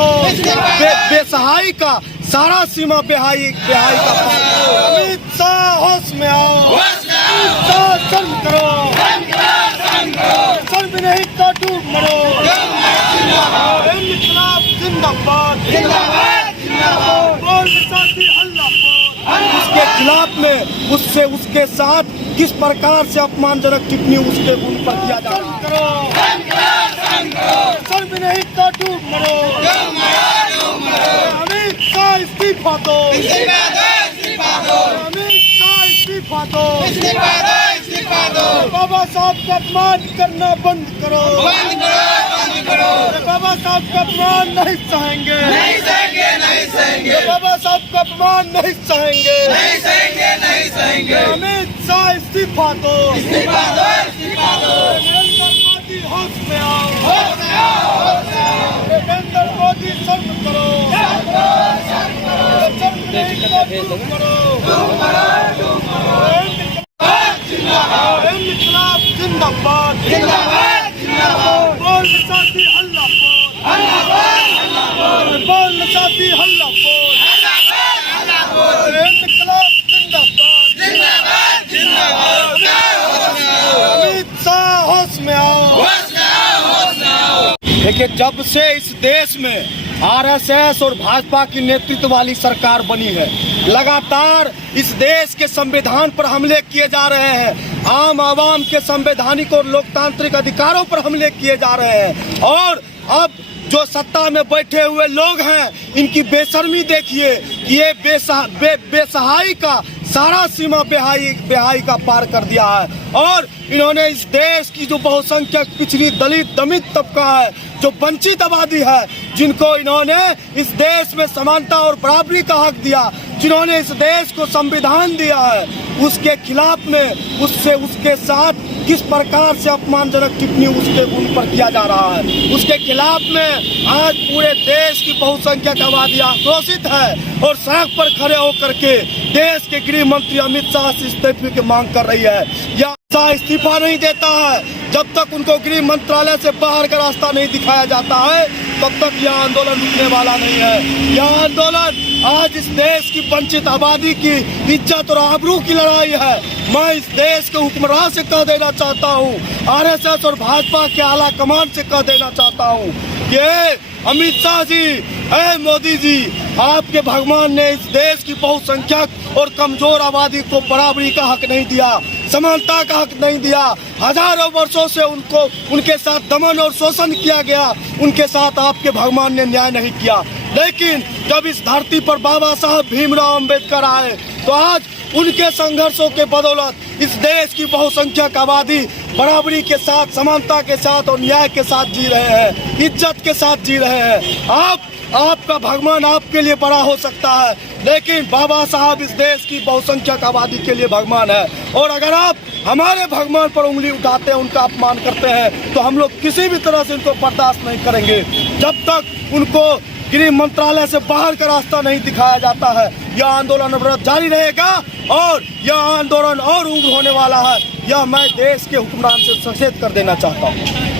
दो, बेसहाई का सारा सीमा बेहाई का। अमित शाह होश में आओ, शर्म करो, शर्म नहीं तो डूब मरो। इनकलाब जिंदाबाद, बोल साथी हल्ला बोल। उसके खिलाफ में उसके साथ किस प्रकार से अपमानजनक टिप्पणी उसके उन पर किया जा रहा है। शर्म नहीं तो डूब मरो। अमित शाह इस्तीफा दो, अमित शाह इस्तीफा दो। बाबा साहब का अपमान करना बंद करो, बाबा साहब का अपमान नहीं सहेंगे, बाबा साहब का अपमान नहीं सहेंगे। अमित शाह इस्तीफा दो, नरेंद्र मोदी होश में आओ, नरेंद्र मोदी शर्म करो, शर्म नहीं तो डूब मरो। इनकलाब जिंदाबाद, बोल साथी हल्ला बोल, बोल साथी हल्ला बोल। इनकलाब जिंदाबाद, अमित शाह होश में आओ। देखिए, जब से इस देश में आरएसएस और भाजपा की नेतृत्व वाली सरकार बनी है, लगातार इस देश के संविधान पर हमले किए जा रहे हैं, आम आवाम के संवैधानिक और लोकतांत्रिक अधिकारों पर हमले किए जा रहे हैं। और अब जो सत्ता में बैठे हुए लोग हैं, इनकी बेशर्मी देखिए कि ये बेसहाई का सारा सीमा बेहाई का पार कर दिया है। और इन्होंने इस देश की जो बहुसंख्यक पिछड़ी दलित दमित तबका है, जो वंचित आबादी है, जिनको इन्होंने इस देश में समानता और बराबरी का हक दिया, जिन्होंने इस देश को संविधान दिया है, उसके खिलाफ में उसके साथ किस प्रकार से अपमानजनक टिप्पणी उसके उन पर किया जा रहा है। उसके खिलाफ में आज पूरे देश की बहुसंख्यक आबादी आक्रोशित है और सड़क पर खड़े होकर के देश के गृह मंत्री अमित शाह से इस्तीफे की मांग कर रही है। यह शाह इस्तीफा नहीं देता है जब तक उनको गृह मंत्रालय से बाहर का रास्ता नहीं दिखाया जाता है, तब तक यह आंदोलन रुकने वाला नहीं है। यह आंदोलन आज इस देश की वंचित आबादी की इज्जत और आबरू की लड़ाई है। मैं इस देश के हुक्मरान से कह देना चाहता हूँ, आरएसएस और भाजपा के आला कमान से कह देना चाहता हूँ कि अमित शाह जी, मोदी जी, आपके भगवान ने इस देश की बहुसंख्यक और कमजोर आबादी को बराबरी का हक नहीं दिया, समानता का हक नहीं दिया। हजारों वर्षों से उनके साथ दमन और शोषण किया गया, उनके साथ आपके भगवान ने न्याय नहीं किया। लेकिन जब इस धरती पर बाबा साहब भीमराव अंबेडकर आए, तो आज उनके संघर्षों के बदौलत इस देश की बहुसंख्यक आबादी बराबरी के साथ, समानता के साथ और न्याय के साथ जी रहे हैं, इज्जत के साथ जी रहे हैं। आपका भगवान आपके लिए बड़ा हो सकता है, लेकिन बाबा साहब इस देश की बहुसंख्यक आबादी के लिए भगवान है। और अगर आप हमारे भगवान पर उंगली उठाते हैं, उनका अपमान करते हैं, तो हम लोग किसी भी तरह से उनको बर्दाश्त नहीं करेंगे। जब तक उनको गृह मंत्रालय से बाहर का रास्ता नहीं दिखाया जाता है, यह आंदोलन अवरोध जारी रहेगा और यह आंदोलन और उग्र होने वाला है। यह मैं देश के हुक्मरान से सचेत कर देना चाहता हूँ।